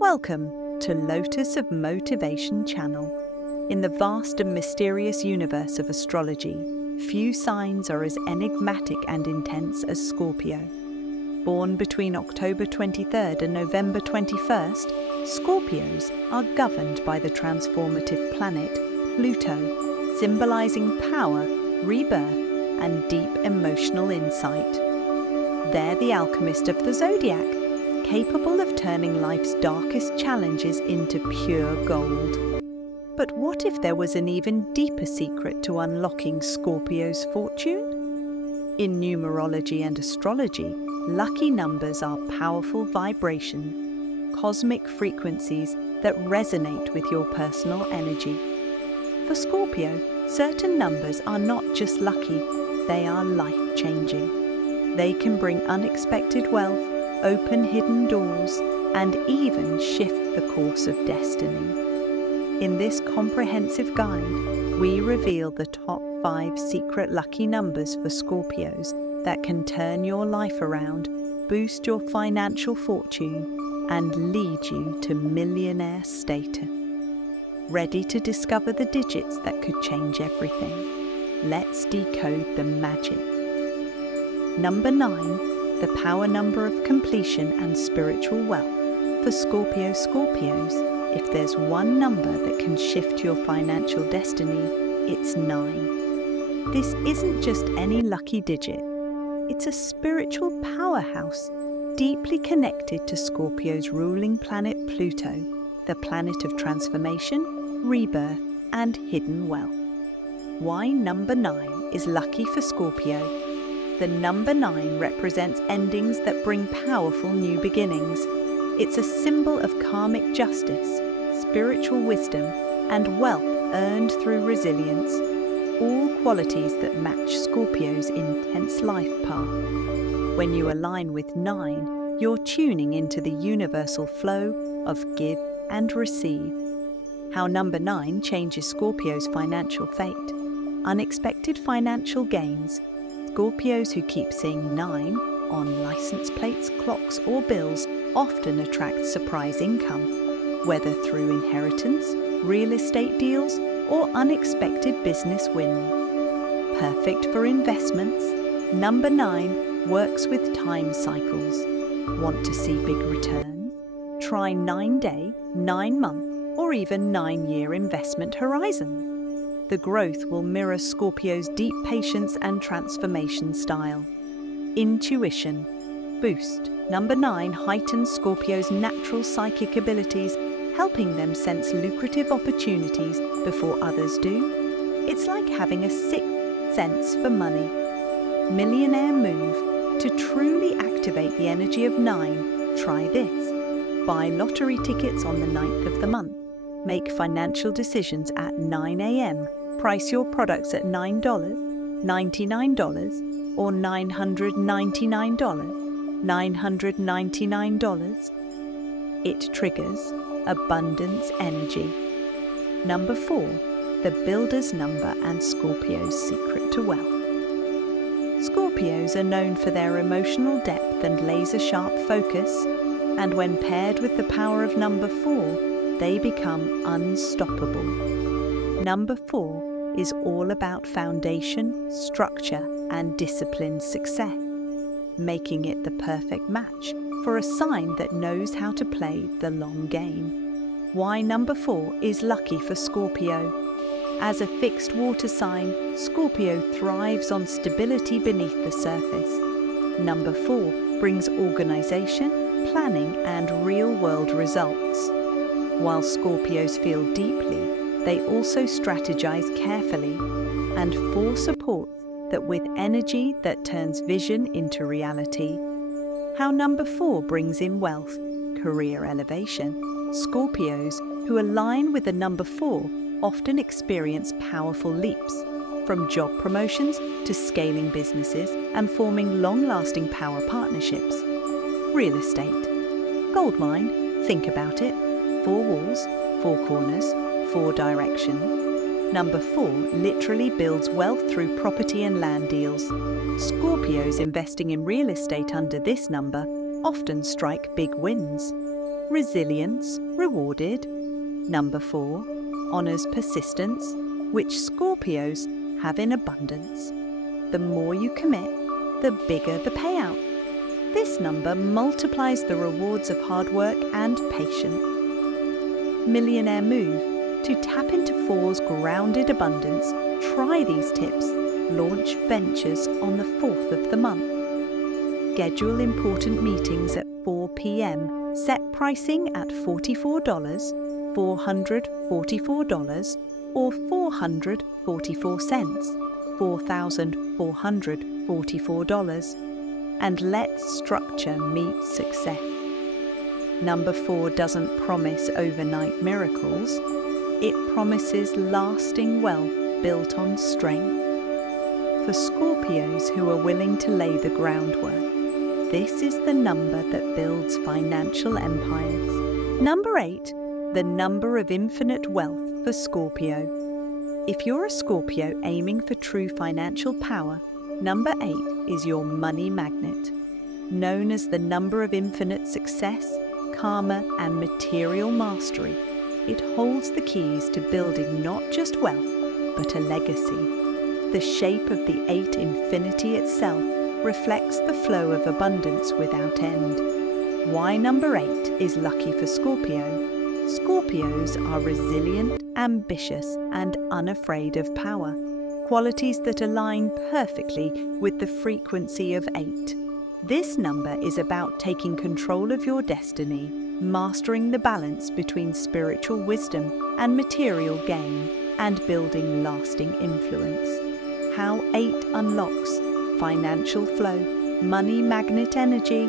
Welcome to Lotus of Motivation channel. In the vast and mysterious universe of astrology, few signs are as enigmatic and intense as Scorpio. Born between October 23rd and November 21st, Scorpios are governed by the transformative planet Pluto, symbolizing power, rebirth, and deep emotional insight. They're the alchemist of the Zodiac, capable of turning life's darkest challenges into pure gold. But what if there was an even deeper secret to unlocking Scorpio's fortune? In numerology and astrology, lucky numbers are powerful vibrations, cosmic frequencies that resonate with your personal energy. For Scorpio, certain numbers are not just lucky, they are life-changing. They can bring unexpected wealth, open hidden doors, and even shift the course of destiny. In this comprehensive guide, we reveal the top 5 secret lucky numbers for Scorpios that can turn your life around, boost your financial fortune, and lead you to millionaire status. Ready to discover the digits that could change everything? Let's decode the magic. Number 9. The power number of completion and spiritual wealth. For Scorpios, if there's one number that can shift your financial destiny, it's 9. This isn't just any lucky digit. It's a spiritual powerhouse, deeply connected to Scorpio's ruling planet Pluto, the planet of transformation, rebirth, and hidden wealth. Why number 9 is lucky for Scorpio? The number 9 represents endings that bring powerful new beginnings. It's a symbol of karmic justice, spiritual wisdom, and wealth earned through resilience, all qualities that match Scorpio's intense life path. When you align with 9, you're tuning into the universal flow of give and receive. How number 9 changes Scorpio's financial fate. Unexpected financial gains. Scorpios who keep seeing 9 on license plates, clocks, or bills often attract surprise income, whether through inheritance, real estate deals, or unexpected business wins. Perfect for investments, number 9 works with time cycles. Want to see big returns? Try 9-day, 9-month, or even 9-year investment horizons. The growth will mirror Scorpio's deep patience and transformation style. Intuition boost. Number 9 heightens Scorpio's natural psychic abilities, helping them sense lucrative opportunities before others do. It's like having a sixth sense for money. Millionaire move. To truly activate the energy of 9, try this. Buy lottery tickets on the 9th of the month. Make financial decisions at 9 a.m. Price your products at $9, $99, or $999. $999. It triggers abundance energy. Number 4. The builder's number and Scorpio's secret to wealth. Scorpios are known for their emotional depth and laser-sharp focus, and when paired with the power of number 4, they become unstoppable. Number 4 is all about foundation, structure, and disciplined success, making it the perfect match for a sign that knows how to play the long game. Why number 4 is lucky for Scorpio? As a fixed water sign, Scorpio thrives on stability beneath the surface. Number 4 brings organization, planning, and real-world results. While Scorpios feel deeply, they also strategize carefully, and 4 supports that with energy that turns vision into reality. How number 4 brings in wealth, career elevation. Scorpios who align with the number 4 often experience powerful leaps, from job promotions to scaling businesses and forming long-lasting power partnerships. Real estate. Gold mine, think about it. 4 walls, 4 corners, 4 directions. Number 4 literally builds wealth through property and land deals. Scorpios investing in real estate under this number often strike big wins. resilience rewarded. Number 4, honors persistence, which Scorpios have in abundance. The more you commit, the bigger the payout. This number multiplies the rewards of hard work and patience. Millionaire move. To tap into 4's grounded abundance, try these tips. Launch ventures on the 4th of the month. Schedule important meetings at 4 p.m. Set pricing at $44, $444, or 444 cents, $4,444, and let structure meet success. Number 4 doesn't promise overnight miracles. It promises lasting wealth built on strength. For Scorpios who are willing to lay the groundwork, this is the number that builds financial empires. Number 8, the number of infinite wealth for Scorpio. If you're a Scorpio aiming for true financial power, number 8 is your money magnet. Known as the number of infinite success, karma, and material mastery, it holds the keys to building not just wealth, but a legacy. The shape of the 8 infinity itself reflects the flow of abundance without end. Why number 8 is lucky for Scorpio? Scorpios are resilient, ambitious, and unafraid of power, qualities that align perfectly with the frequency of 8. This number is about taking control of your destiny, mastering the balance between spiritual wisdom and material gain, and building lasting influence. How 8 unlocks financial flow, money magnet energy.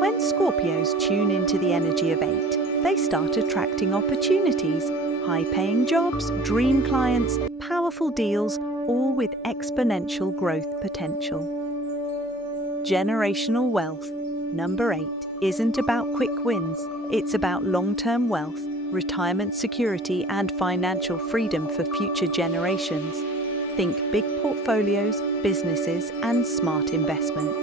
When Scorpios tune into the energy of 8, they start attracting opportunities, high-paying jobs, dream clients, powerful deals, all with exponential growth potential. Generational wealth. Number 8 isn't about quick wins. It's about long-term wealth, retirement security, and financial freedom for future generations. Think big portfolios, businesses, and smart investment.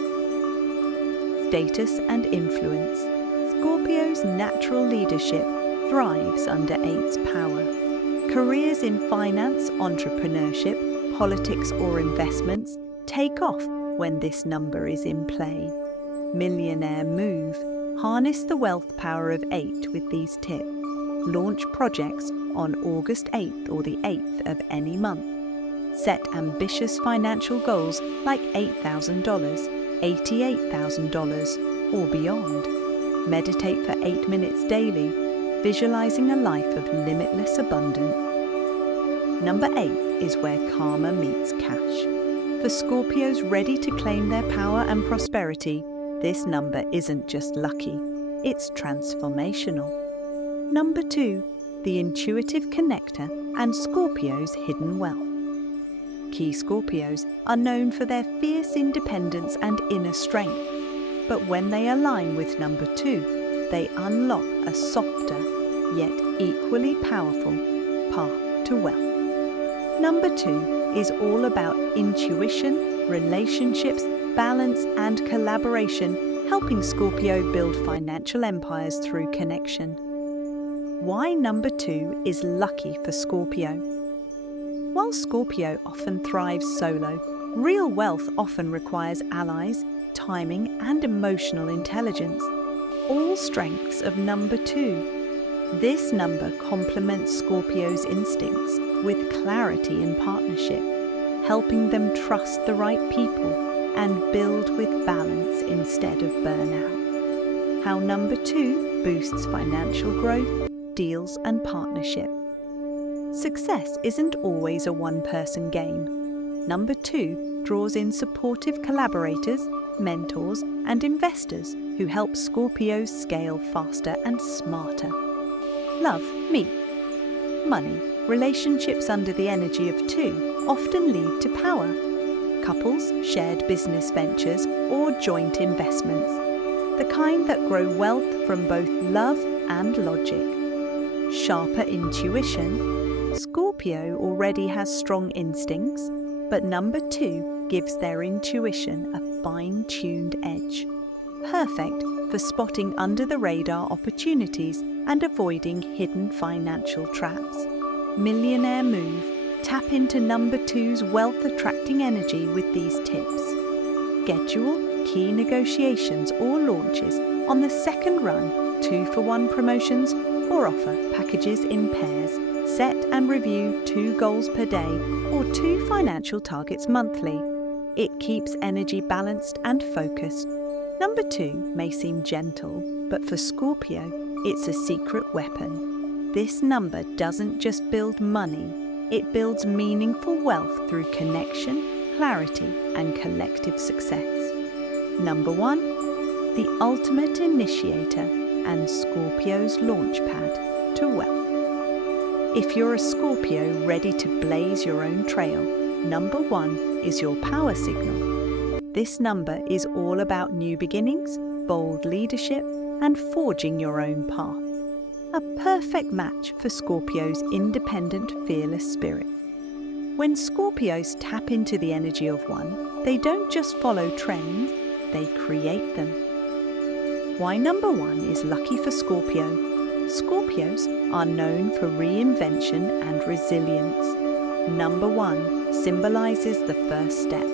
Status and influence. Scorpio's natural leadership thrives under 8's power. Careers in finance, entrepreneurship, politics, or investments take off when this number is in play. Millionaire move. Harness the wealth power of 8 with these tips. Launch projects on August 8th or the 8th of any month. Set ambitious financial goals like $8,000, $88,000, or beyond. Meditate for 8 minutes daily, visualizing a life of limitless abundance. Number 8 is where karma meets cash. For Scorpios ready to claim their power and prosperity, this number isn't just lucky, it's transformational. Number 2, the intuitive connector and Scorpio's hidden wealth. Key Scorpios are known for their fierce independence and inner strength, but when they align with number 2, they unlock a softer, yet equally powerful path to wealth. Number 2 is all about intuition, relationships, balance, and collaboration, helping Scorpio build financial empires through connection. Why number 2 is lucky for Scorpio? While Scorpio often thrives solo, real wealth often requires allies, timing, and emotional intelligence, all strengths of number 2. This number complements Scorpio's instincts with clarity in partnership, helping them trust the right people and build with balance instead of burnout. How number 2 boosts financial growth, deals, and partnership. Success isn't always a one-person game. Number 2 draws in supportive collaborators, mentors, and investors who help Scorpios scale faster and smarter. Love, meet. Money. Relationships under the energy of 2 often lead to power. Couples, shared business ventures, or joint investments. The kind that grow wealth from both love and logic. Sharper intuition. Scorpio already has strong instincts, but number 2 gives their intuition a fine-tuned edge. perfect for spotting under-the-radar opportunities and avoiding hidden financial traps. Millionaire move. Tap into number 2's wealth-attracting energy with these tips. Schedule key negotiations or launches on the second run, 2-for-1 promotions, or offer packages in pairs. Set and review 2 goals per day or 2 financial targets monthly. It keeps energy balanced and focused. Number 2 may seem gentle, but for Scorpio, it's a secret weapon. This number doesn't just build money, it builds meaningful wealth through connection, clarity, and collective success. Number 1, the ultimate initiator and Scorpio's launchpad to wealth. If you're a Scorpio ready to blaze your own trail, number 1 is your power signal. This number is all about new beginnings, bold leadership, and forging your own path. A perfect match for Scorpio's independent, fearless spirit. When Scorpios tap into the energy of 1, they don't just follow trends, they create them. Why number 1 is lucky for Scorpio? Scorpios are known for reinvention and resilience. Number 1 symbolizes the first step,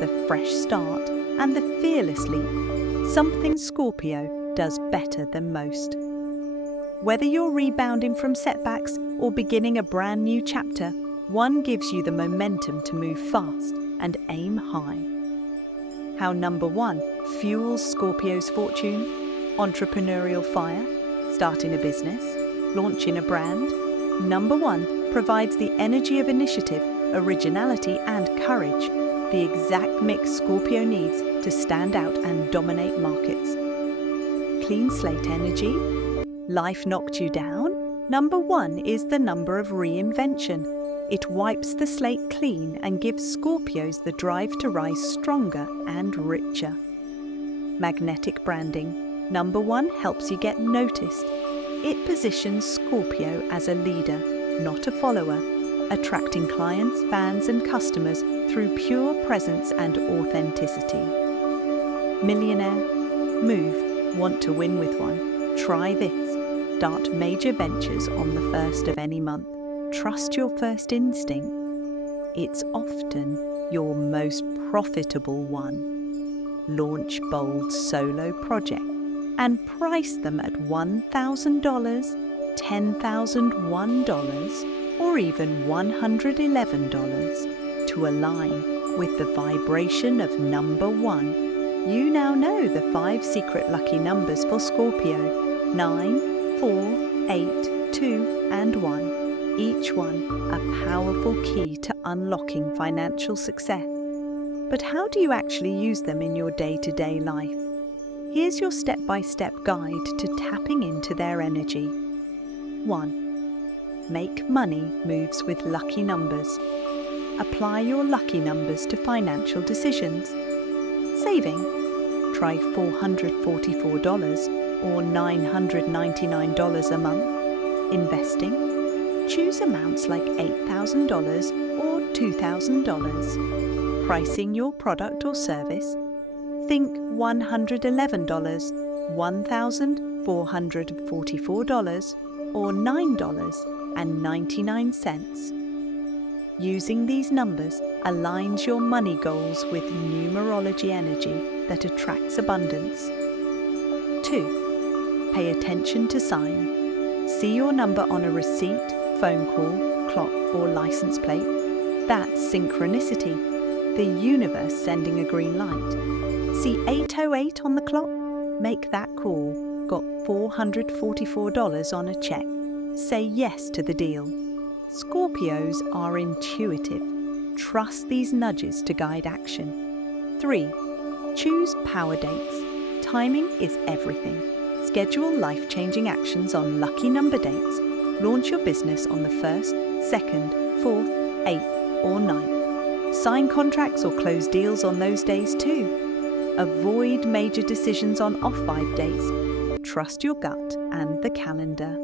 the fresh start, and the fearless leap, something Scorpio does better than most. Whether you're rebounding from setbacks or beginning a brand new chapter, 1 gives you the momentum to move fast and aim high. How number 1 fuels Scorpio's fortune: entrepreneurial fire, starting a business, launching a brand. Number 1 provides the energy of initiative, originality, and courage, the exact mix Scorpio needs to stand out and dominate markets. Clean slate energy. Life knocked you down? Number 1 is the number of reinvention. It wipes the slate clean and gives Scorpios the drive to rise stronger and richer. Magnetic branding. Number 1 helps you get noticed. It positions Scorpio as a leader, not a follower, attracting clients, fans, and customers through pure presence and authenticity. Millionaire move. Want to win with 1? Try this. Start major ventures on the 1st of any month. Trust your first instinct. It's often your most profitable one. Launch bold solo projects and price them at $1,000, $10,001, or even $111 to align with the vibration of number 1. You now know the 5 secret lucky numbers for Scorpio: 9, 4, 8, 2, and 1. Each one a powerful key to unlocking financial success. But how do you actually use them in your day-to-day life? Here's your step-by-step guide to tapping into their energy. 1. Make money moves with lucky numbers. Apply your lucky numbers to financial decisions. Saving. Try $444 or $999 a month. Investing. Choose amounts like $8,000 or $2,000. Pricing your product or service. Think $111, $1,444, or $9.99. Using these numbers aligns your money goals with numerology energy that attracts abundance. 2. Pay attention to sign. See your number on a receipt, phone call, clock, or license plate. That's synchronicity, the universe sending a green light. See 808 on the clock? Make that call. Got $444 on a check. Say yes to the deal. Scorpios are intuitive. Trust these nudges to guide action. 3. Choose power dates. Timing is everything. Schedule life-changing actions on lucky number dates. Launch your business on the 1st, 2nd, 4th, 8th, or 9th. Sign contracts or close deals on those days too. Avoid major decisions on off-vibe days. Trust your gut and the calendar.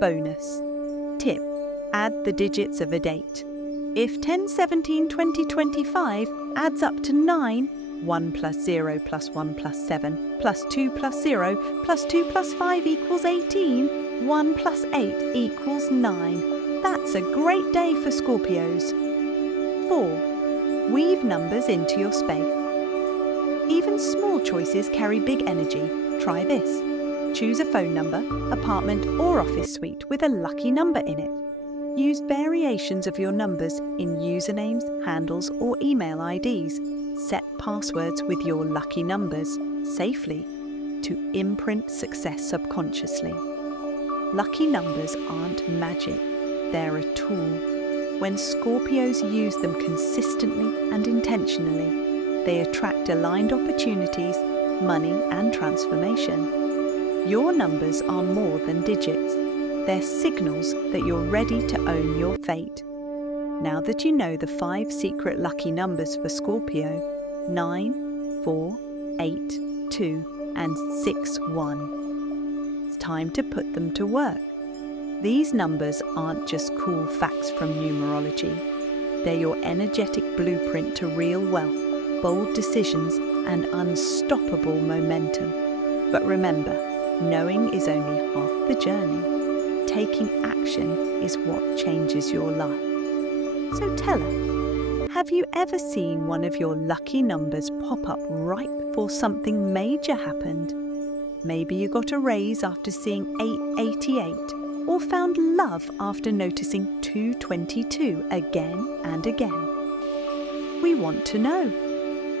Bonus tip: add the digits of a date. If 10-17-2025 adds up to 9, 1 plus 0 plus 1 plus 7 plus 2 plus 0 plus 2 plus 5 equals 18. 1 plus 8 equals 9. That's a great day for Scorpios. 4. Weave numbers into your space. Even small choices carry big energy. Try this. Choose a phone number, apartment or office suite with a lucky number in it. Use variations of your numbers in usernames, handles or email IDs. Set passwords with your lucky numbers safely to imprint success subconsciously. Lucky numbers aren't magic, they're a tool. When Scorpios use them consistently and intentionally, they attract aligned opportunities, money and transformation. Your numbers are more than digits. They're signals that you're ready to own your fate. Now that you know the 5 secret lucky numbers for Scorpio, 9, 4, 8, 2, and 6, 1. It's time to put them to work. These numbers aren't just cool facts from numerology. They're your energetic blueprint to real wealth, bold decisions, and unstoppable momentum. But remember, knowing is only half the journey. Taking action is what changes your life. So tell us, have you ever seen one of your lucky numbers pop up right before something major happened? Maybe you got a raise after seeing 888, or found love after noticing 222 again and again. We want to know.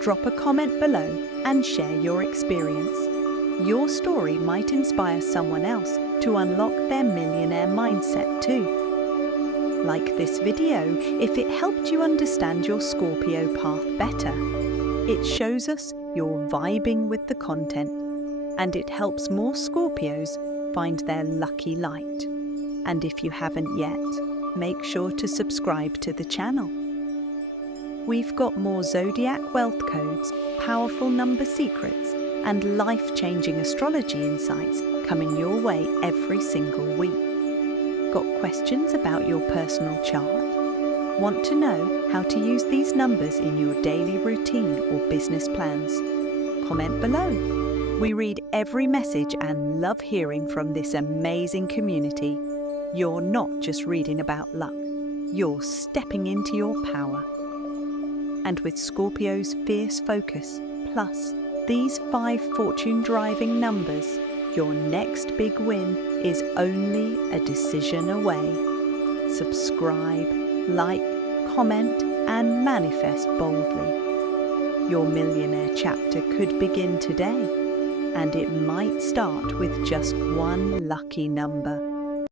Drop a comment below and share your experience. Your story might inspire someone else to unlock their millionaire mindset too. Like this video if it helped you understand your Scorpio path better. It shows us you're vibing with the content, and it helps more Scorpios find their lucky light. And if you haven't yet, make sure to subscribe to the channel. We've got more Zodiac wealth codes, powerful number secrets, and life-changing astrology insights coming your way every single week. Got questions about your personal chart? Want to know how to use these numbers in your daily routine or business plans? Comment below. We read every message and love hearing from this amazing community. You're not just reading about luck, you're stepping into your power. And with Scorpio's fierce focus, plus these 5 fortune-driving numbers, your next big win is only a decision away. Subscribe, like, comment, and manifest boldly. Your millionaire chapter could begin today, and it might start with just one lucky number.